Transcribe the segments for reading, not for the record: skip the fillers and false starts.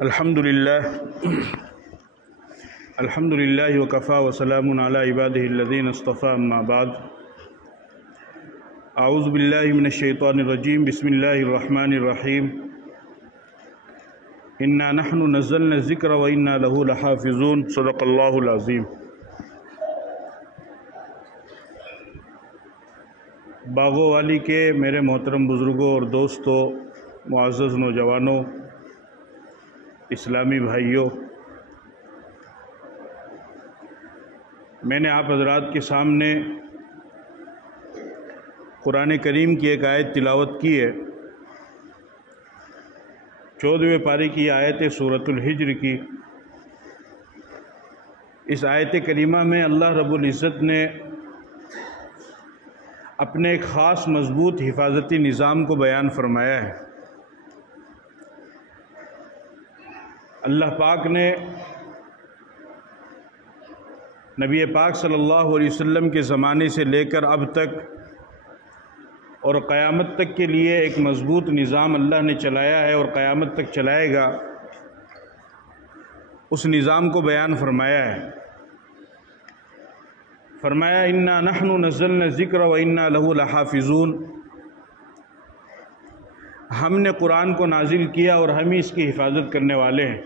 الحمد لله وكفى وسلام على عباده الذين اصطفى أما بعد أعوذ بالله من الشيطان الرجيم بسم الله الرحمن الرحيم إنا نحن نزلنا الذكر وإنا له لحافظون صدق الله العظيم۔ باغوں والی کے میرے محترم بزرگوں اور دوستوں، معزز نوجوانوں، اسلامی بھائیوں، میں نے آپ حضرات کے سامنے قرآن کریم کی ایک آیت تلاوت کی ہے، 14ویں پارے کی آیت سورۃ الحجر کی۔ اس آیت کریمہ میں اللہ رب العزت نے اپنے ایک خاص مضبوط حفاظتی نظام کو بیان فرمایا ہے۔ اللہ پاک نے نبی پاک صلی اللہ علیہ وسلم کے زمانے سے لے کر اب تک اور قیامت تک کے لیے ایک مضبوط نظام اللہ نے چلایا ہے اور قیامت تک چلائے گا، اس نظام کو بیان فرمایا ہے۔ فرمایا انا نحن نزلنا الذکر وانا له لحافظون، ہم نے قرآن کو نازل کیا اور ہم ہی اس کی حفاظت کرنے والے ہیں۔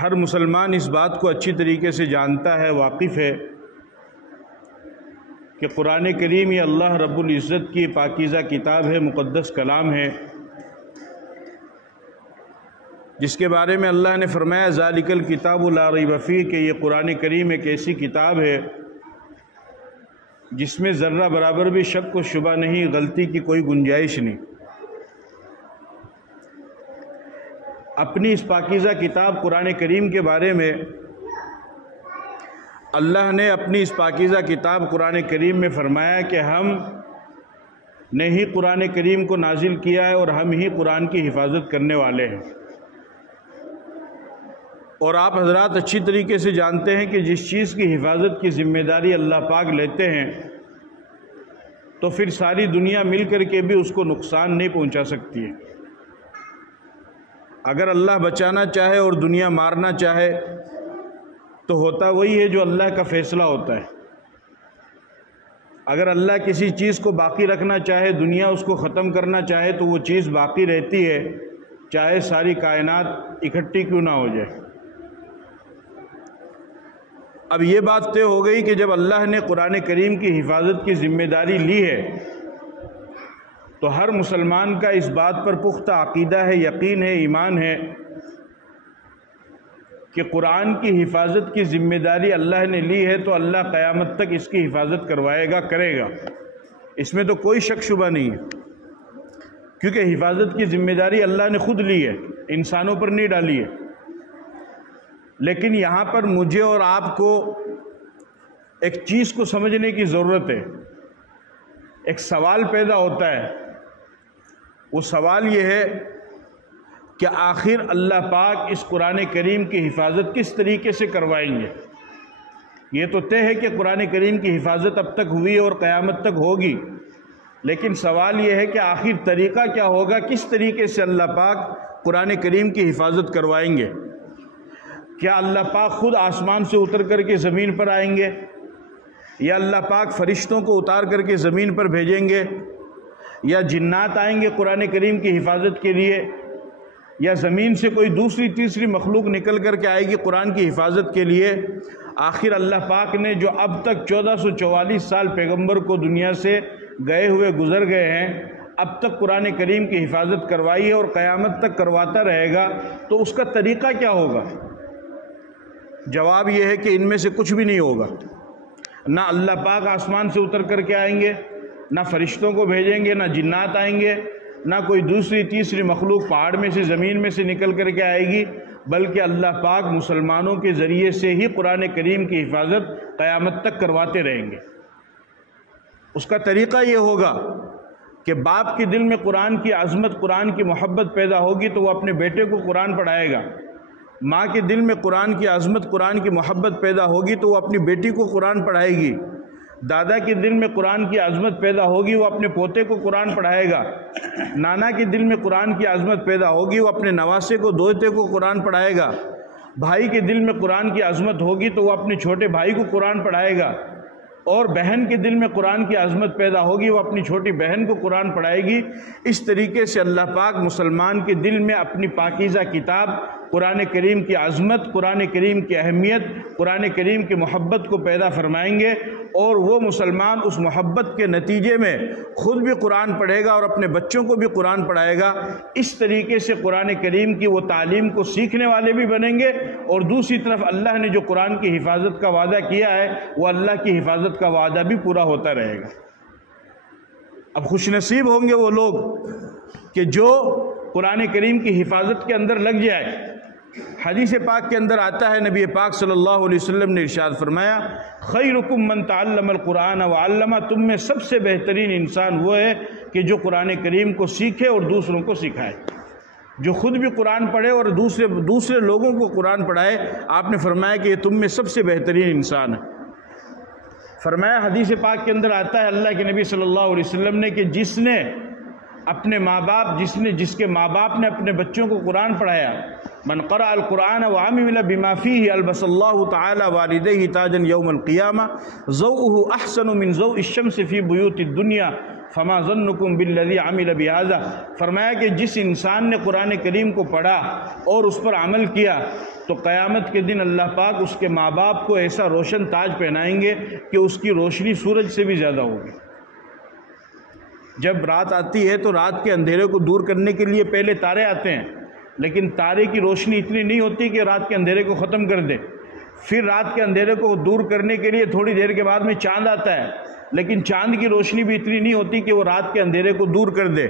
ہر مسلمان اس بات کو اچھی طریقے سے جانتا ہے، واقف ہے کہ قرآن کریم یہ اللہ رب العزت کی پاکیزہ کتاب ہے، مقدس کلام ہے، جس کے بارے میں اللہ نے فرمایا ذالک الکتاب لا ریب فیہ، کہ یہ قرآن کریم ایک ایسی کتاب ہے جس میں ذرہ برابر بھی شک و شبہ نہیں، غلطی کی کوئی گنجائش نہیں۔ اپنی اس پاکیزہ کتاب قرآن کریم کے بارے میں اللہ نے اپنی اس پاکیزہ کتاب قرآن کریم میں فرمایا کہ ہم نے ہی قرآن کریم کو نازل کیا ہے اور ہم ہی قرآن کی حفاظت کرنے والے ہیں۔ اور آپ حضرات اچھی طریقے سے جانتے ہیں کہ جس چیز کی حفاظت کی ذمہ داری اللہ پاک لیتے ہیں تو پھر ساری دنیا مل کر کے بھی اس کو نقصان نہیں پہنچا سکتی ہے۔ اگر اللہ بچانا چاہے اور دنیا مارنا چاہے تو ہوتا وہی ہے جو اللہ کا فیصلہ ہوتا ہے۔ اگر اللہ کسی چیز کو باقی رکھنا چاہے، دنیا اس کو ختم کرنا چاہے تو وہ چیز باقی رہتی ہے، چاہے ساری کائنات اکٹھی کیوں نہ ہو جائے۔ اب یہ بات طے ہو گئی کہ جب اللہ نے قرآن کریم کی حفاظت کی ذمہ داری لی ہے تو ہر مسلمان کا اس بات پر پختہ عقیدہ ہے، یقین ہے، ایمان ہے کہ قرآن کی حفاظت کی ذمہ داری اللہ نے لی ہے تو اللہ قیامت تک اس کی حفاظت کروائے گا، کرے گا، اس میں تو کوئی شک شبہ نہیں ہے، کیونکہ حفاظت کی ذمہ داری اللہ نے خود لی ہے، انسانوں پر نہیں ڈالی ہے۔ لیکن یہاں پر مجھے اور آپ کو ایک چیز کو سمجھنے کی ضرورت ہے۔ ایک سوال پیدا ہوتا ہے، وہ سوال یہ ہے کہ آخر اللہ پاک اس قرآن کریم کی حفاظت کس طریقے سے کروائیں گے؟ یہ تو طے ہے کہ قرآن کریم کی حفاظت اب تک ہوئی اور قیامت تک ہوگی، لیکن سوال یہ ہے کہ آخر طریقہ کیا ہوگا، کس طریقے سے اللہ پاک قرآن کریم کی حفاظت کروائیں گے؟ کیا اللہ پاک خود آسمان سے اتر کر کے زمین پر آئیں گے، یا اللہ پاک فرشتوں کو اتار کر کے زمین پر بھیجیں گے، یا جنات آئیں گے قرآن کریم کی حفاظت کے لیے، یا زمین سے کوئی دوسری تیسری مخلوق نکل کر کے آئے گی قرآن کی حفاظت کے لیے؟ آخر اللہ پاک نے جو اب تک 1444 سال پیغمبر کو دنیا سے گئے ہوئے گزر گئے ہیں، اب تک قرآن کریم کی حفاظت کروائی ہے اور قیامت تک کرواتا رہے گا، تو اس کا طریقہ کیا ہوگا؟ جواب یہ ہے کہ ان میں سے کچھ بھی نہیں ہوگا۔ نہ اللہ پاک آسمان سے اتر کر کے آئیں گے، نہ فرشتوں کو بھیجیں گے، نہ جنات آئیں گے، نہ کوئی دوسری تیسری مخلوق پہاڑ میں سے زمین میں سے نکل کر کے آئے گی، بلکہ اللہ پاک مسلمانوں کے ذریعے سے ہی قرآن کریم کی حفاظت قیامت تک کرواتے رہیں گے۔ اس کا طریقہ یہ ہوگا کہ باپ کے دل میں قرآن کی عظمت، قرآن کی محبت پیدا ہوگی تو وہ اپنے بیٹے کو قرآن پڑھائے گا، ماں کے دل میں قرآن کی عظمت، قرآن کی محبت پیدا ہوگی تو وہ اپنی بیٹی کو قرآن پڑھائے گی، دادا کے دل میں قرآن کی عظمت پیدا ہوگی، وہ اپنے پوتے کو قرآن پڑھائے گا۔ نانا کے دل میں قرآن کی عظمت پیدا ہوگی، وہ اپنے نواسے کو، دوتے کو قرآن پڑھائے گا۔ بھائی کے دل میں قرآن کی عظمت ہوگی تو وہ اپنے چھوٹے بھائی کو قرآن پڑھائے گا، اور بہن کے دل میں قرآن کی عظمت پیدا ہوگی، وہ اپنی چھوٹی بہن کو قرآن پڑھائے گی۔ اس طریقے سے اللہ پاک مسلمان کے دل میں اپنی پاکیزہ کتاب قرآن کریم کی عظمت، قرآن کریم کی اہمیت، قرآن کریم کی محبت کو پیدا فرمائیں گے، اور وہ مسلمان اس محبت کے نتیجے میں خود بھی قرآن پڑھے گا اور اپنے بچوں کو بھی قرآن پڑھائے گا۔ اس طریقے سے قرآن کریم کی وہ تعلیم کو سیکھنے والے بھی بنیں گے، اور دوسری طرف اللہ نے جو قرآن کی حفاظت کا وعدہ کیا ہے وہ اللہ کی حفاظت کا وعدہ بھی پورا ہوتا رہے گا۔ اب خوش نصیب ہوں گے وہ لوگ کہ جو قرآن کریم کی حفاظت کے اندر لگ جائے۔ حدیث پاک کے اندر آتا ہے، نبی پاک صلی اللہ علیہ وسلم نے ارشاد فرمایا، خیرکم من تعلم القرآن وعلمہ، تم میں سب سے بہترین انسان وہ ہے کہ جو قرآن کریم کو سیکھے اور دوسروں کو سکھائے، جو خود بھی قرآن پڑھے اور دوسرے لوگوں کو قرآن پڑھائے۔ آپ نے فرمایا کہ یہ تم میں سب سے بہترین انسان ہے۔ فرمایا حدیث پاک کے اندر آتا ہے اللہ کے نبی صلی اللہ علیہ وسلم نے کہ جس نے اپنے ماں باپ جس کے ماں باپ نے اپنے بچوں کو قرآن پڑھایا، من قرأ القرآن وعمل بما فيه البس اللہ تعالی والدیہ تاجا یوم القیامہ ضوءه احسن من ضوء الشمس فی بیوت الدنیا فما ظنکم بالذی عمل بہذا۔ فرمایا کہ جس انسان نے قرآن کریم کو پڑھا اور اس پر عمل کیا تو قیامت کے دن اللہ پاک اس کے ماں باپ کو ایسا روشن تاج پہنائیں گے کہ اس کی روشنی سورج سے بھی زیادہ ہوگی۔ جب رات آتی ہے تو رات کے اندھیرے کو دور کرنے کے لیے پہلے تارے آتے ہیں، لیکن تارے کی روشنی اتنی نہیں ہوتی کہ رات کے اندھیرے کو ختم کر دے۔ پھر رات کے اندھیرے کو دور کرنے کے لیے تھوڑی دیر کے بعد میں چاند آتا ہے، لیکن چاند کی روشنی بھی اتنی نہیں ہوتی کہ وہ رات کے اندھیرے کو دور کر دے۔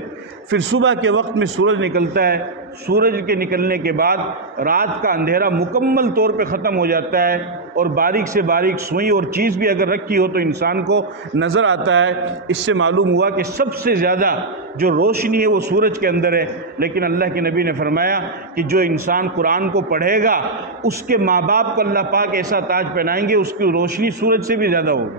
پھر صبح کے وقت میں سورج نکلتا ہے، سورج کے نکلنے کے بعد رات کا اندھیرا مکمل طور پہ ختم ہو جاتا ہے، اور باریک سے باریک سوئی اور چیز بھی اگر رکھی ہو تو انسان کو نظر آتا ہے۔ اس سے معلوم ہوا کہ سب سے زیادہ جو روشنی ہے وہ سورج کے اندر ہے، لیکن اللہ کے نبی نے فرمایا کہ جو انسان قرآن کو پڑھے گا اس کے ماں باپ کو اللہ پاک ایسا تاج پہنائیں گے اس کی روشنی سورج سے بھی زیادہ ہوگی۔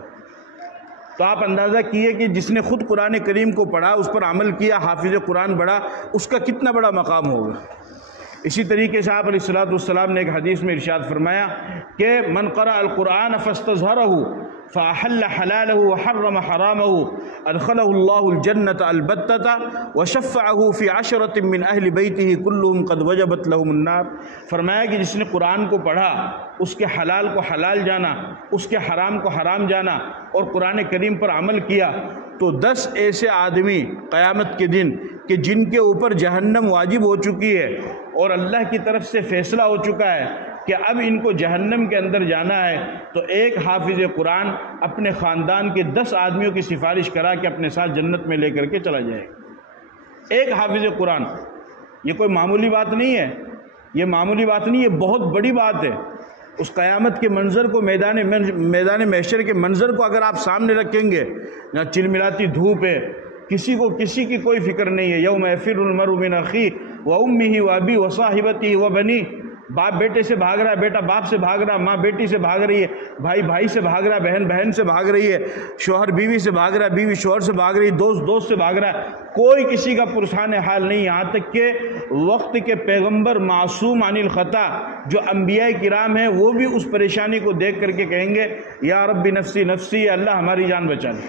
تو آپ اندازہ کیے کہ جس نے خود قرآن کریم کو پڑھا، اس پر عمل کیا، حافظ قرآن بڑھا، اس کا کتنا بڑا مقام ہوگا۔ اسی طریقے سے آپ علیہ السلام نے ایک حدیث میں ارشاد فرمایا کہ من قرأ القرآن فاستظہرہ فأحل حلالہ وحرم حرامہ ادخلہ اللہ الجنة البتۃ وشفعہ فی عشرۃ من اہل بیتہ کلہم قد وجبت لہم النار۔ فرمایا کہ جس نے قرآن کو پڑھا، اس کے حلال کو حلال جانا، اس کے حرام کو حرام جانا، اور قرآن کریم پر عمل کیا، تو 10 ایسے آدمی قیامت کے دن کہ جن کے اوپر جہنم واجب ہو چکی ہے اور اللہ کی طرف سے فیصلہ ہو چکا ہے کہ اب ان کو جہنم کے اندر جانا ہے، تو ایک حافظ قرآن اپنے خاندان کے 10 آدمیوں کی سفارش کرا کے اپنے ساتھ جنت میں لے کر کے چلا جائے گا۔ ایک حافظ قرآن، یہ کوئی معمولی بات نہیں ہے، یہ معمولی بات نہیں، یہ بہت بڑی بات ہے۔ اس قیامت کے منظر کو، میدان محشر کے منظر کو اگر آپ سامنے رکھیں گے، جہاں چلملاتی دھوپ ہے، کسی کی کوئی فکر نہیں ہے، یوم یفر المرء من اخیہ وامہ وابیہ وصاحبتہ وبنیہ، باپ بیٹے سے بھاگ رہا ہے، بیٹا باپ سے بھاگ رہا ہے، ماں بیٹی سے بھاگ رہی ہے، بھائی بھائی سے بھاگ رہا ہے، بہن بہن سے بھاگ رہی ہے، شوہر بیوی سے بھاگ رہا ہے، بیوی شوہر سے بھاگ رہی ہے، دوست دوست سے بھاگ رہا ہے، کوئی کسی کا پرسان حال نہیں، یہاں تک کہ وقت کے پیغمبر معصوم عن الخطا جو انبیاء کرام ہیں وہ بھی اس پریشانی کو دیکھ کر کے کہیں گے یا رب نفسی نفسی، یا اللہ ہماری جان بچا لے۔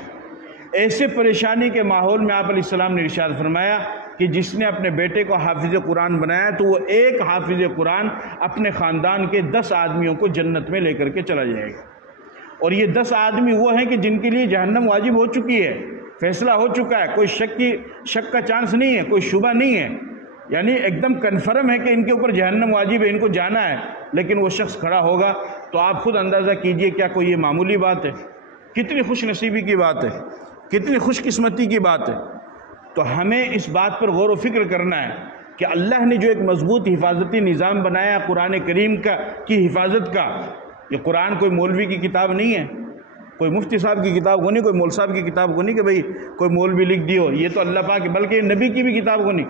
ایسے پریشانی کے ماحول میں آپ علیہ السلام نے ارشاد فرمایا کہ جس نے اپنے بیٹے کو حافظ قرآن بنایا تو وہ ایک حافظ قرآن اپنے خاندان کے 10 آدمیوں کو جنت میں لے کر کے چلا جائے گا۔ اور یہ 10 آدمی وہ ہیں کہ جن کے لیے جہنم واجب ہو چکی ہے، فیصلہ ہو چکا ہے، کوئی شک کا چانس نہیں ہے، کوئی شبہ نہیں ہے، یعنی ایک دم کنفرم ہے کہ ان کے اوپر جہنم واجب ہے، ان کو جانا ہے، لیکن وہ شخص کھڑا ہوگا تو آپ خود اندازہ کیجئے کیا کوئی یہ معمولی بات ہے؟ کتنی خوش نصیبی کی بات ہے، کتنی خوش قسمتی کی بات ہے۔ تو ہمیں اس بات پر غور و فکر کرنا ہے کہ اللہ نے جو ایک مضبوط حفاظتی نظام بنایا قرآن کریم کی حفاظت کا، یہ قرآن کوئی مولوی کی کتاب نہیں ہے، کوئی مفتی صاحب کی کتاب کو نہیں، کوئی مول صاحب کی کتاب کو نہیں کہ بھئی کوئی مولوی لکھ دیو، یہ تو اللہ پاک، بلکہ یہ نبی کی بھی کتاب کو نہیں،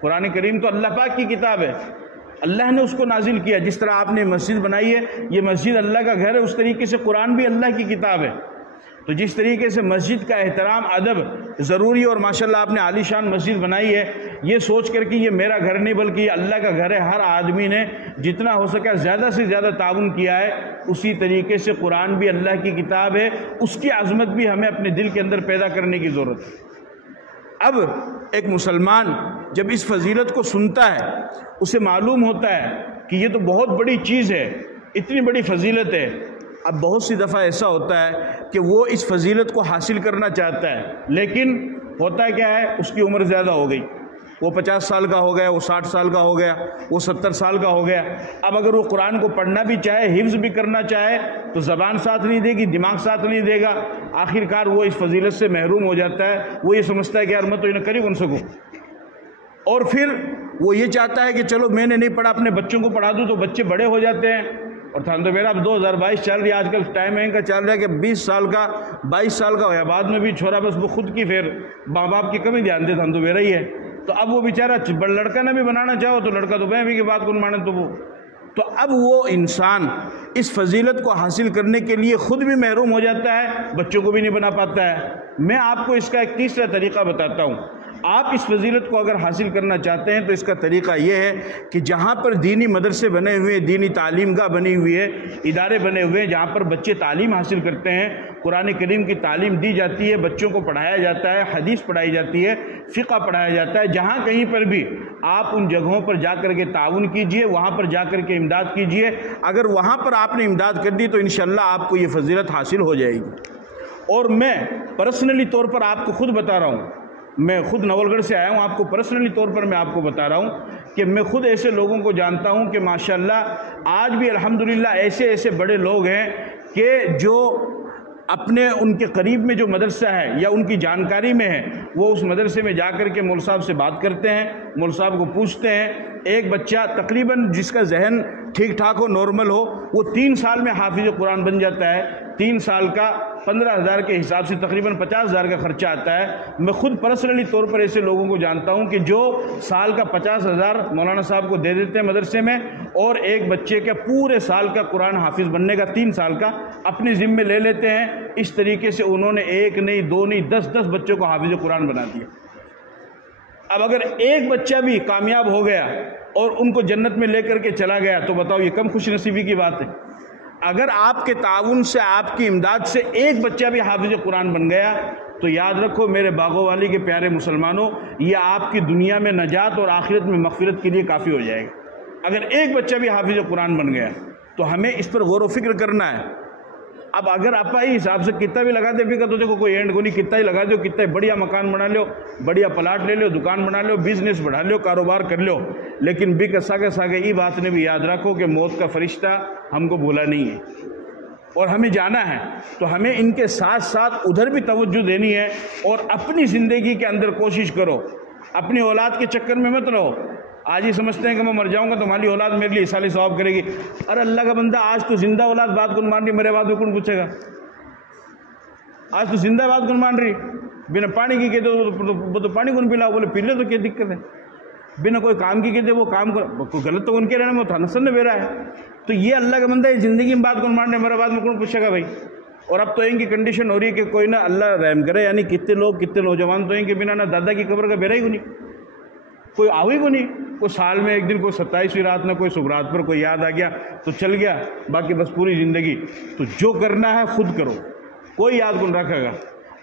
قرآن کریم تو اللہ پاک کی کتاب ہے، اللہ نے اس کو نازل کیا۔ جس طرح آپ نے مسجد بنائی ہے، یہ مسجد اللہ کا گھر ہے، اس طریقے سے قرآن بھی اللہ کی کتاب ہے۔ تو جس طریقے سے مسجد کا احترام ادب ضروری ہے، اور ماشاءاللہ آپ نے عالی شان مسجد بنائی ہے، یہ سوچ کر کہ یہ میرا گھر نہیں بلکہ یہ اللہ کا گھر ہے، ہر آدمی نے جتنا ہو سکا زیادہ سے زیادہ تعاون کیا ہے۔ اسی طریقے سے قرآن بھی اللہ کی کتاب ہے، اس کی عظمت بھی ہمیں اپنے دل کے اندر پیدا کرنے کی ضرورت ہے۔ اب ایک مسلمان جب اس فضیلت کو سنتا ہے، اسے معلوم ہوتا ہے کہ یہ تو بہت بڑی چیز ہے، اتنی بڑی فضیلت ہے۔ اب بہت سی دفعہ ایسا ہوتا ہے کہ وہ اس فضیلت کو حاصل کرنا چاہتا ہے، لیکن ہوتا کیا ہے، اس کی عمر زیادہ ہو گئی، وہ 50 سال کا ہو گیا، وہ 60 سال کا ہو گیا، وہ 70 سال کا ہو گیا۔ اب اگر وہ قرآن کو پڑھنا بھی چاہے، حفظ بھی کرنا چاہے، تو زبان ساتھ نہیں دے گی، دماغ ساتھ نہیں دے گا، آخر کار وہ اس فضیلت سے محروم ہو جاتا ہے۔ وہ یہ سمجھتا ہے کہ یار میں تو انہیں کری کون سکوں، اور پھر وہ یہ چاہتا ہے کہ چلو میں نے نہیں پڑھا، اپنے بچوں کو پڑھا دوں، تو بچے بڑے ہو جاتے ہیں۔ اور تھا تو میرا اب 2022 چل رہی ہے، آج کل ٹائم ہے ان کا چل رہا ہے کہ 20 سال کا 22 سال کا ہوا، بعد میں بھی چھوڑا، بس وہ خود کی پھر ماں باپ کی کمی دھیان دیتا، ہم تو میرا ہی ہے۔ تو اب وہ بیچارہ لڑکا نہ بھی بنانا چاہو تو لڑکا تو بھی کی بات کون مانے، تو اب وہ انسان اس فضیلت کو حاصل کرنے کے لیے خود بھی محروم ہو جاتا ہے، بچوں کو بھی نہیں بنا پاتا ہے۔ میں آپ کو اس کا ایک تیسرا طریقہ بتاتا ہوں۔ آپ اس فضیلت کو اگر حاصل کرنا چاہتے ہیں تو اس کا طریقہ یہ ہے کہ جہاں پر دینی مدرسے بنے ہوئے، دینی تعلیم گاہ بنی ہوئی ہے، ادارے بنے ہوئے ہیں جہاں پر بچے تعلیم حاصل کرتے ہیں، قرآن کریم کی تعلیم دی جاتی ہے، بچوں کو پڑھایا جاتا ہے، حدیث پڑھائی جاتی ہے، فقہ پڑھایا جاتا ہے، جہاں کہیں پر بھی آپ ان جگہوں پر جا کر کے تعاون کیجئے، وہاں پر جا کر کے امداد کیجئے۔ اگر وہاں پر آپ نے امداد کر دی تو انشاءاللہ آپ کو یہ فضیلت حاصل ہو جائے گی۔ اور میں پرسنلی طور پر آپ کو خود بتا رہا ہوں، میں خود نول گڑھ سے آیا ہوں، آپ کو پرسنلی طور پر میں آپ کو بتا رہا ہوں کہ میں خود ایسے لوگوں کو جانتا ہوں کہ ماشاءاللہ آج بھی الحمدللہ ایسے بڑے لوگ ہیں کہ جو اپنے ان کے قریب میں جو مدرسہ ہے یا ان کی جانکاری میں ہے، وہ اس مدرسے میں جا کر کے مول صاحب سے بات کرتے ہیں، مول صاحب کو پوچھتے ہیں۔ ایک بچہ تقریباً جس کا ذہن ٹھیک ٹھاک ہو، نارمل ہو، وہ 3 سال میں حافظ قرآن بن جاتا ہے۔ 3 سال کا 15,000 کے حساب سے تقریباً 50,000 کا خرچہ آتا ہے۔ میں خود پرسنلی طور پر ایسے لوگوں کو جانتا ہوں کہ جو سال کا 50,000 مولانا صاحب کو دے دیتے ہیں مدرسے میں، اور ایک بچے کے پورے سال کا قرآن حافظ بننے کا 3 سال کا اپنے ذمے لے لیتے ہیں۔ اس طریقے سے انہوں نے 1 نہیں 2 نہیں 10 بچوں کو حافظ قرآن بنا دیا۔ اب اگر ایک بچہ بھی کامیاب ہو گیا اور ان کو جنت میں لے کر کے چلا گیا تو بتاؤ یہ کم خوش نصیبی کی بات ہے؟ اگر آپ کے تعاون سے، آپ کی امداد سے ایک بچہ بھی حافظ قرآن بن گیا تو یاد رکھو میرے باغوں والی کے پیارے مسلمانوں، یہ آپ کی دنیا میں نجات اور آخرت میں مغفرت کے لیے کافی ہو جائے گا۔ اگر ایک بچہ بھی حافظ قرآن بن گیا تو ہمیں اس پر غور و فکر کرنا ہے۔ اب اگر آپ ہی حساب سے کتنا بھی لگا دے فکر تو دیکھو کوئی اینڈ کو نہیں، کتنا ہی لگا دو، کتنا ہی بڑھیا مکان بنا لو، بڑھیا پلاٹ لے لو، دکان بنا لو، بزنس بڑھا لو، کاروبار کر لو، لیکن ساگے یہ بات نے بھی یاد رکھو کہ موت کا فرشتہ ہم کو بھولا نہیں ہے اور ہمیں جانا ہے، تو ہمیں ان کے ساتھ ساتھ ادھر بھی توجہ دینی ہے، اور اپنی زندگی کے اندر کوشش کرو، اپنی اولاد کے چکر میں مت رہو۔ آج ہی سمجھتے ہیں کہ میں مر جاؤں گا تو ہماری اولاد میرے لیے اصال ثواب کرے گی۔ ارے اللہ کا بندہ، آج تو زندہ اولاد بات کون مان رہی، میرے بات میں کون پوچھے گا؟ آج تو زندہ بات کون مان رہی؟ بنا پانی کی کہتے وہ تو پانی کون پلا، بولے پی لے تو کیا دقت ہے؟ بنا کوئی کام کی کہتے وہ کام کوئی غلط تو ان کے رہنا، وہ تھا نسل نے بیرا ہے۔ تو یہ اللہ کا بندہ ہے، زندگی میں بات کون مان رہے، میرے بات میں کون پوچھے گا بھائی؟ اور اب تو ان کی کنڈیشن ہو رہی ہے کہ کوئی نہ اللہ رحم کرے، یعنی کتنے لوگ کتنے نوجوان تو ہیں کہ بنا نہ دادا کی قبر کا بیرا ہی کو نہیں، کوئی آوی کو نہیں، کوئی سال میں ایک دن، کوئی 27ویں رات میں کوئی صبح پر کوئی یاد آ گیا تو چل گیا، باقی بس پوری زندگی۔ تو جو کرنا ہے خود کرو، کوئی یاد کون رکھے گا،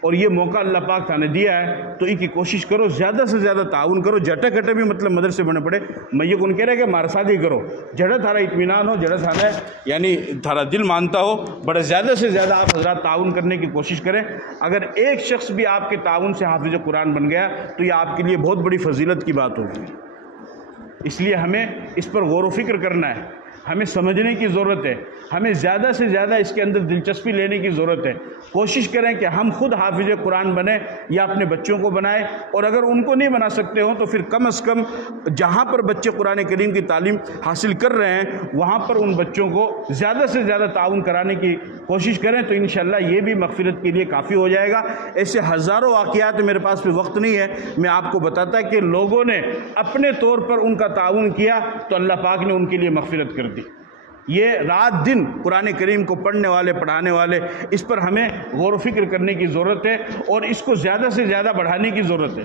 اور یہ موقع اللہ پاک تھا نے دیا ہے تو ان کی کوشش کرو، زیادہ سے زیادہ تعاون کرو، جٹے کٹے بھی مطلب مدرسے بنے پڑے، میں یہ کون کہہ رہا ہے کہ مار شادی کرو، جڑا تھارا اطمینان ہو، جڑا تھارا یعنی تھارا دل مانتا ہو، بڑا زیادہ سے زیادہ آپ حضرات تعاون کرنے کی کوشش کریں۔ اگر ایک شخص بھی آپ کے تعاون سے حافظ قرآن بن گیا تو یہ آپ کے لیے بہت بڑی فضیلت کی بات ہوگی۔ اس لیے ہمیں اس پر غور و فکر کرنا ہے، ہمیں سمجھنے کی ضرورت ہے، ہمیں زیادہ سے زیادہ اس کے اندر دلچسپی لینے کی ضرورت ہے۔ کوشش کریں کہ ہم خود حافظ قرآن بنیں یا اپنے بچوں کو بنائیں، اور اگر ان کو نہیں بنا سکتے ہوں تو پھر کم از کم جہاں پر بچے قرآن کریم کی تعلیم حاصل کر رہے ہیں وہاں پر ان بچوں کو زیادہ سے زیادہ تعاون کرانے کی کوشش کریں، تو انشاءاللہ یہ بھی مغفرت کے لیے کافی ہو جائے گا۔ ایسے ہزاروں واقعات، میرے پاس بھی وقت نہیں ہے، میں آپ کو بتاتا کہ لوگوں نے اپنے طور پر ان کا تعاون کیا تو اللہ پاک نے ان کے لیے مغفرت کر دی۔ یہ رات دن قرآن کریم کو پڑھنے والے پڑھانے والے، اس پر ہمیں غور و فکر کرنے کی ضرورت ہے اور اس کو زیادہ سے زیادہ بڑھانے کی ضرورت ہے۔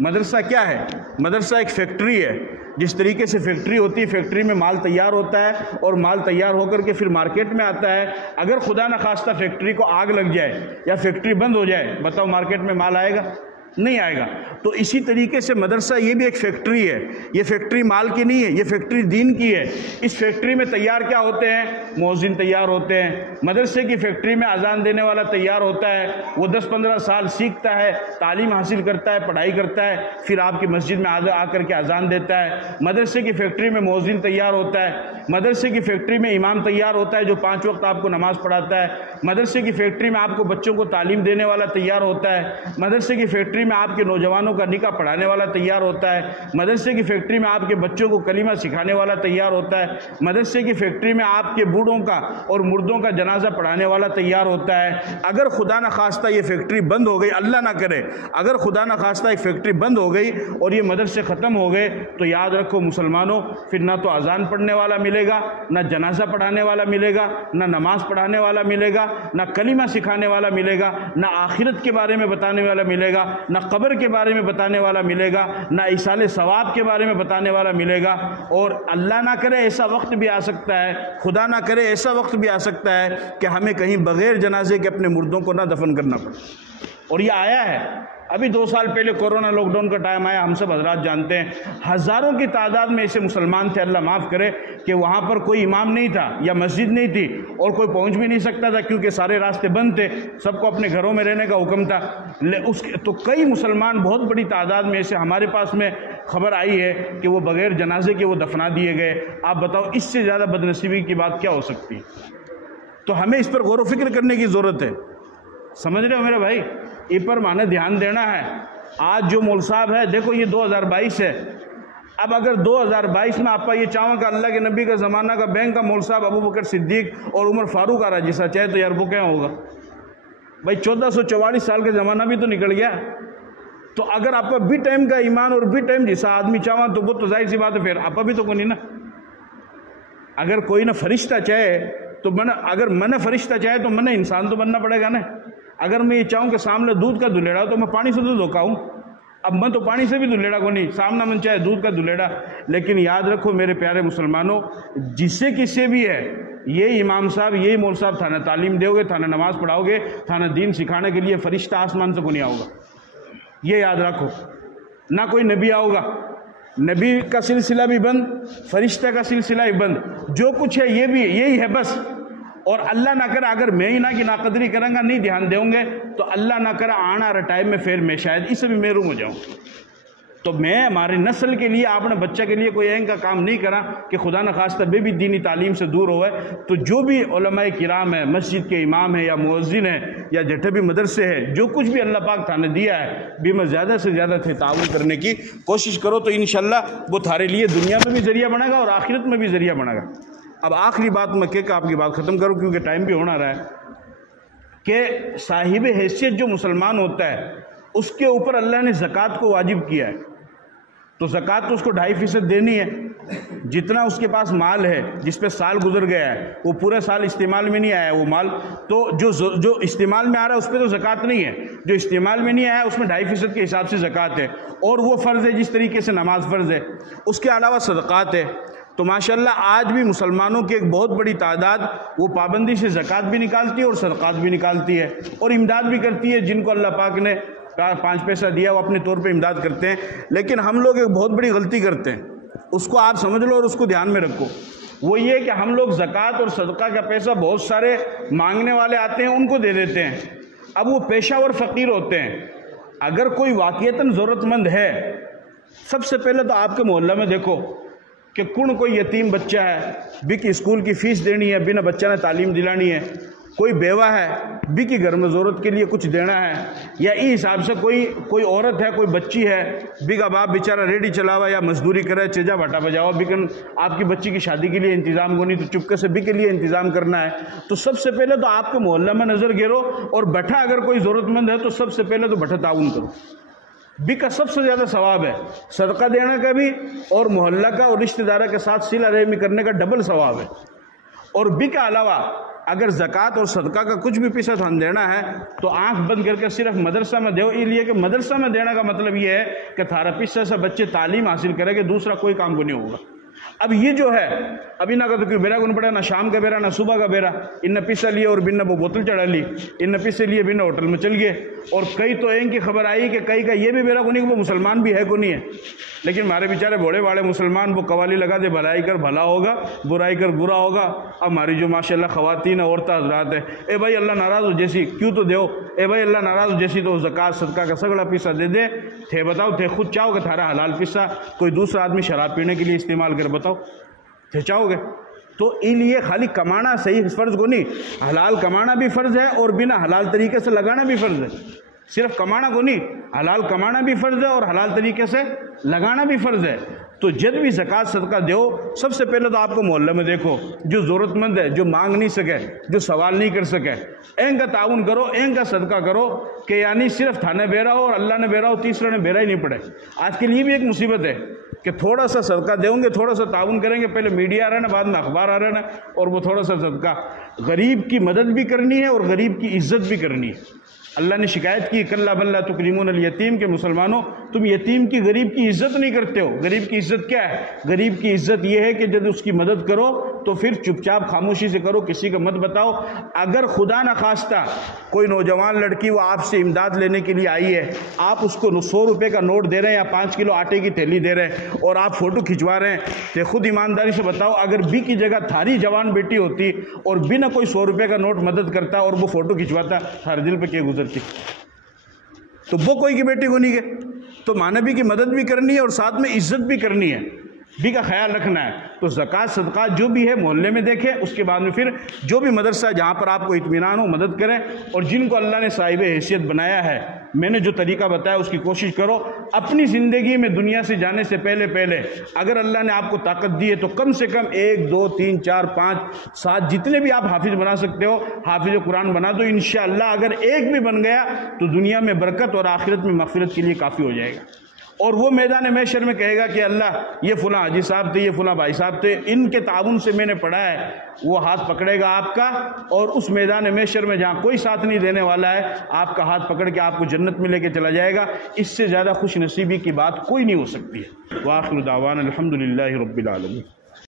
مدرسہ کیا ہے؟ مدرسہ ایک فیکٹری ہے۔ جس طریقے سے فیکٹری ہوتی ہے، فیکٹری میں مال تیار ہوتا ہے اور مال تیار ہو کر کے پھر مارکیٹ میں آتا ہے۔ اگر خدا نخواستہ فیکٹری کو آگ لگ جائے یا فیکٹری بند ہو جائے، بتاؤ مارکیٹ میں مال آئے گا؟ نہیں آئے گا۔ تو اسی طریقے سے مدرسہ یہ بھی ایک فیکٹری ہے۔ یہ فیکٹری مال کی نہیں ہے، یہ فیکٹری دین کی ہے۔ اس فیکٹری میں تیار کیا ہوتے ہیں؟ مؤذن تیار ہوتے ہیں۔ مدرسے کی فیکٹری میں اذان دینے والا تیار ہوتا ہے، وہ 10-15 سال سیکھتا ہے، تعلیم حاصل کرتا ہے، پڑھائی کرتا ہے، پھر آپ کی مسجد میں آ کر کے اذان دیتا ہے۔ مدرسے کی فیکٹری میں مؤذن تیار ہوتا ہے۔ مدرسے کی فیکٹری میں امام تیار ہوتا ہے جو 5 وقت آپ کو نماز پڑھاتا ہے۔ مدرسے کی فیکٹری میں آپ کو بچوں کو تعلیم دینے والا تیار ہوتا ہے۔ مدرسے کی فیکٹری میں آپ کے نوجوانوں کا نکاح پڑھانے والا تیار ہوتا ہے۔ مدرسے کی فیکٹری میں آپ کے بچوں کو کلمہ سکھانے والا تیار ہوتا ہے۔ مدرسے کی فیکٹری میں آپ کے بوڑھوں کا اور مردوں کا جنازہ پڑھانے والا تیار ہوتا ہے۔ اگر خدا نخواستہ یہ فیکٹری بند ہو گئی، اللہ نہ کرے، اگر خدا نخواستہ ایک فیکٹری بند ہو گئی اور یہ مدرسے ختم ہو گئے، تو یاد رکھو مسلمانوں، پھر نہ تو اذان پڑھنے والا ملے گا، نہ جنازہ پڑھانے والا ملے گا، نہ نماز پڑھانے والا ملے گا، نہ کلمہ سکھانے والا ملے گا، نہ آخرت کے بارے میں بتانے والا ملے گا، نہ قبر کے بارے میں بتانے والا ملے گا، نہ ایصال ثواب کے بارے میں بتانے والا ملے گا۔ اور اللہ نہ کرے ایسا وقت بھی آ سکتا ہے، خدا نہ کرے ایسا وقت بھی آ سکتا ہے کہ ہمیں کہیں بغیر جنازے کے اپنے مردوں کو نہ دفن کرنا پڑے۔ اور یہ آیا ہے، ابھی 2 سال پہلے کورونا لاک ڈاؤن کا ٹائم آیا، ہم سب حضرات جانتے ہیں، ہزاروں کی تعداد میں ایسے مسلمان تھے، اللہ معاف کرے، کہ وہاں پر کوئی امام نہیں تھا یا مسجد نہیں تھی اور کوئی پہنچ بھی نہیں سکتا تھا کیونکہ سارے راستے بند تھے، سب کو اپنے گھروں میں رہنے کا حکم تھا۔ تو کئی مسلمان بہت بڑی تعداد میں ایسے ہمارے پاس میں خبر آئی ہے کہ وہ بغیر جنازے کے وہ دفنا دیے گئے۔ آپ بتاؤ اس سے زیادہ بدنصیبی کی بات کیا ہو سکتی ہے؟ تو ہمیں اس پر غور و فکر کرنے کی ضرورت ہے، سمجھ رہے ہو میرے بھائی؟ اس پر مانے دھیان دینا ہے۔ آج جو مول صاحب ہے، دیکھو یہ 2022 ہے، اب اگر 2022 میں آپ یہ چاہوں کہ اللہ کے نبی کا زمانہ کا بینک کا مول صاحب ابو بکر صدیق اور عمر فاروق آ رہا جیسا چاہے تو یار وہ کیا ہوگا بھائی؟ 1444 سال کا زمانہ بھی تو نکل گیا۔ تو اگر آپ بھی ٹائم کا ایمان اور بھی ٹائم جیسا آدمی چاہواں تو وہ تو ظاہر سی بات ہے، پھر آپ بھی تو کوئی نہیں نا۔ اگر کوئی نہ فرشتہ چاہے تو اگر من فرشتہ چاہے تو من انسان تو بننا پڑے گا نا۔ اگر میں یہ چاہوں کہ سامنے دودھ کا دھلیڑا تو میں پانی سے تو دھوکا ہوں، اب میں تو پانی سے بھی دھلیڑا کو نہیں، سامنا من چاہے دودھ کا دھلیڑا۔ لیکن یاد رکھو میرے پیارے مسلمانوں، جسے کسے بھی ہے، یہ امام صاحب یہی مول صاحب تھانہ تعلیم دے گے، تھانہ نماز پڑھاؤ گے، تھانہ دین سکھانے کے لیے فرشتہ آسمان سے کو نہیں آؤ گا، یہ یاد رکھو۔ نہ کوئی نبی آؤ گا، نبی کا سلسلہ بھی بند، فرشتہ کا سلسلہ بھی بند، جو کچھ ہے یہ بھی یہی ہے بس۔ اور اللہ نہ کرے اگر میں ہی نہ کی ناقدری کروں گا، نہیں دھیان دوں گے تو اللہ نہ کرے آنا رہا ٹائم میں پھر میں شاید اس سے بھی محروم ہو جاؤں۔ تو میں ہماری نسل کے لیے، اپنے بچہ کے لیے کوئی این کا کام نہیں کرا کہ خدا نخواستہ بے بھی دینی تعلیم سے دور ہوئے۔ تو جو بھی علماء کرام ہے، مسجد کے امام ہیں یا مؤذن ہیں یا جٹھے بھی مدرسے ہیں، جو کچھ بھی اللہ پاک تھانے دیا ہے بھی میں زیادہ سے زیادہ تھے تعاون کرنے کی کوشش کرو، تو انشاءاللہ وہ تھارے لیے دنیا میں بھی ذریعہ بنے گا اور آخرت میں بھی ذریعہ بنے گا۔ اب آخری بات میں کہ آپ کی بات ختم کروں کیونکہ ٹائم بھی ہونا رہا ہے، کہ صاحب حیثیت جو مسلمان ہوتا ہے اس کے اوپر اللہ نے زکوٰۃ کو واجب کیا ہے۔ تو زکوٰۃ تو اس کو 2.5% دینی ہے۔ جتنا اس کے پاس مال ہے، جس پہ سال گزر گیا ہے، وہ پورے سال استعمال میں نہیں آیا وہ مال، تو جو استعمال میں آ رہا ہے اس پہ تو زکوٰۃ نہیں ہے، جو استعمال میں نہیں آیا اس میں 2.5% کے حساب سے زکوٰۃ ہے، اور وہ فرض ہے جس طریقے سے نماز فرض ہے۔ اس کے علاوہ صدقات ہے۔ تو ماشاءاللہ آج بھی مسلمانوں کی ایک بہت بڑی تعداد وہ پابندی سے زکوٰۃ بھی نکالتی ہے اور صدقات بھی نکالتی ہے اور امداد بھی کرتی ہے، جن کو اللہ پاک نے 5 پیسہ دیا وہ اپنے طور پہ امداد کرتے ہیں۔ لیکن ہم لوگ ایک بہت بڑی غلطی کرتے ہیں، اس کو آپ سمجھ لو اور اس کو دھیان میں رکھو، وہ یہ کہ ہم لوگ زکوٰۃ اور صدقہ کا پیسہ بہت سارے مانگنے والے آتے ہیں ان کو دے دیتے ہیں، اب وہ پیشہ ور فقیر ہوتے ہیں۔ اگر کوئی واقعتاً ضرورت مند ہے، سب سے پہلے تو آپ کے محلہ میں دیکھو کہ کون کوئی یتیم بچہ ہے، بھی کی اسکول کی فیس دینی ہے، بنا بچہ نے تعلیم دلانی ہے، کوئی بیوہ ہے، بھی کی گھر میں ضرورت کے لیے کچھ دینا ہے، یا اس حساب سے کوئی عورت ہے، کوئی بچی ہے، بھی کا باپ بیچارہ ریڈی چلا ہوا یا مزدوری کرے، چیجا بھاٹا بجاوا، بھی آپ کی بچی کی شادی کے لیے انتظام کو نہیں تو چپکے سے بھی کے لیے انتظام کرنا ہے۔ تو سب سے پہلے تو آپ کے محلہ میں نظر گیرو، اور بٹھا اگر کوئی ضرورت مند ہے تو سب سے پہلے تو بٹھا تعاون کرو، بھی کا سب سے زیادہ ثواب ہے، صدقہ دینے کا بھی اور محلہ کا اور رشتہ دارہ کے ساتھ صلہ رحمی کرنے کا ڈبل ثواب ہے۔ اور بی کے علاوہ اگر زکوٰۃ اور صدقہ کا کچھ بھی پیسہ تھن دینا ہے تو آنکھ بند کر کے صرف مدرسہ میں دیو. یہ لیے کہ مدرسہ میں دینے کا مطلب یہ ہے کہ تھارا پیسہ سے بچے تعلیم حاصل کرے گے, دوسرا کوئی کام کو نہیں ہوگا. اب یہ جو ہے ابھی نہ کہ بیرا کو نہیں پڑا, نہ شام کا بیرا نہ صبح کا بیرا, ان نے پیسہ لیے اور بن وہ بوتل چڑھا لی, ان نے پیسے لیے بن ہوٹل میں چل گئے. اور کئی تو ان کی خبر آئی کہ کئی کا یہ بھی بیرا کو نہیں کہ وہ مسلمان بھی ہے کو نہیں ہے, لیکن ہمارے بیچارے بوڑے باڑے مسلمان وہ قوالی لگا دے بھلائی کر بھلا ہوگا, برائی کر برا ہوگا. اب ہماری جو ماشاءاللہ خواتین عورتیں حضرات ہیں, اے بھائی اللہ ناراض ہو جیسی کیوں تو دیو, اے بھائی اللہ ناراض ہو جیسی تو زکوٰۃ صدقہ کا سگڑا پیسہ دے دے. تھے بتاؤ تھے خود چاہو کہ تھارا حلال پیسہ کوئی دوسرا آدمی شراب پینے کے لیے استعمال کر, بتاؤ تھے چاہو گے؟ تو اس لیے خالی کمانا صحیح فرض کو نہیں, حلال کمانا بھی فرض ہے اور بنا حلال طریقے سے لگانا بھی فرض ہے. صرف کمانا کو نہیں, حلال کمانا بھی فرض ہے اور حلال طریقے سے لگانا بھی فرض ہے. تو جب بھی زکوٰۃ صدقہ دیو, سب سے پہلے تو آپ کو محلے میں دیکھو جو ضرورت مند ہے, جو مانگ نہیں سکے, جو سوال نہیں کر سکے, این کا تعاون کرو, این کا صدقہ کرو, کہ یعنی صرف تھانے بیرا ہو اور اللہ نے بیرا ہو, تیسرے نے بیرا ہی نہیں پڑے. آج کے لیے بھی ایک مصیبت ہے کہ تھوڑا سا صدقہ دیں گے, تھوڑا سا تعاون کریں گے, پہلے میڈیا آ رہا ہے نا, بعد میں اخبار آ رہا ہے نا, اور وہ تھوڑا سا صدقہ. غریب کی مدد بھی کرنی ہے اور غریب کی عزت بھی کرنی ہے. اللہ نے شکایت کی کلا بل لا تکرمون الیتیم, کہ مسلمانوں تم یتیم کی غریب کی عزت نہیں کرتے ہو. غریب کی عزت کیا ہے؟ غریب کی عزت یہ ہے کہ جب اس کی مدد کرو تو پھر چپ چاپ خاموشی سے کرو, کسی کا مت بتاؤ. اگر خدا نہ خواستہ کوئی نوجوان لڑکی وہ آپ سے امداد لینے کے لیے آئی ہے, آپ اس کو 100 روپے کا نوٹ دے رہے ہیں یا 5 کلو آٹے کی تھیلی دے رہے ہیں اور آپ فوٹو کھنچوا رہے ہیں, تو خود ایمانداری سے بتاؤ اگر بی کی جگہ تھاری جوان بیٹی ہوتی اور بنا کوئی 100 روپے کا نوٹ مدد کرتا اور وہ فوٹو کھنچواتا, ہر دل پہ کیا گزرتی؟ تو وہ کوئی کی بیٹی کو نہیں گئے. تو مانوی کی مدد بھی کرنی ہے اور ساتھ میں عزت بھی کرنی ہے, بھی کا خیال رکھنا ہے. تو زکوٰۃ صدقات جو بھی ہے محلے میں دیکھیں, اس کے بعد میں پھر جو بھی مدرسہ جہاں پر آپ کو اطمینان ہو مدد کریں, اور جن کو اللہ نے صاحب حیثیت بنایا ہے, میں نے جو طریقہ بتایا اس کی کوشش کرو. اپنی زندگی میں دنیا سے جانے سے پہلے اگر اللہ نے آپ کو طاقت دی ہے تو کم سے کم 1 2 3 4 5 7 جتنے بھی آپ حافظ بنا سکتے ہو حافظ قرآن بنا دو. انشاءاللہ اگر ایک بھی بن گیا تو دنیا میں برکت اور آخرت میں مغفرت کے لیے کافی ہو جائے گا. اور وہ میدان محشر میں کہے گا کہ اللہ یہ فلاں حاجی صاحب تھے, یہ فلاں بھائی صاحب تھے, ان کے تعاون سے میں نے پڑھا ہے. وہ ہاتھ پکڑے گا آپ کا, اور اس میدان محشر میں جہاں کوئی ساتھ نہیں دینے والا ہے, آپ کا ہاتھ پکڑ کے آپ کو جنت میں لے کے چلا جائے گا. اس سے زیادہ خوش نصیبی کی بات کوئی نہیں ہو سکتی ہے. وآخر دعوانا الحمدللہ رب العالمین.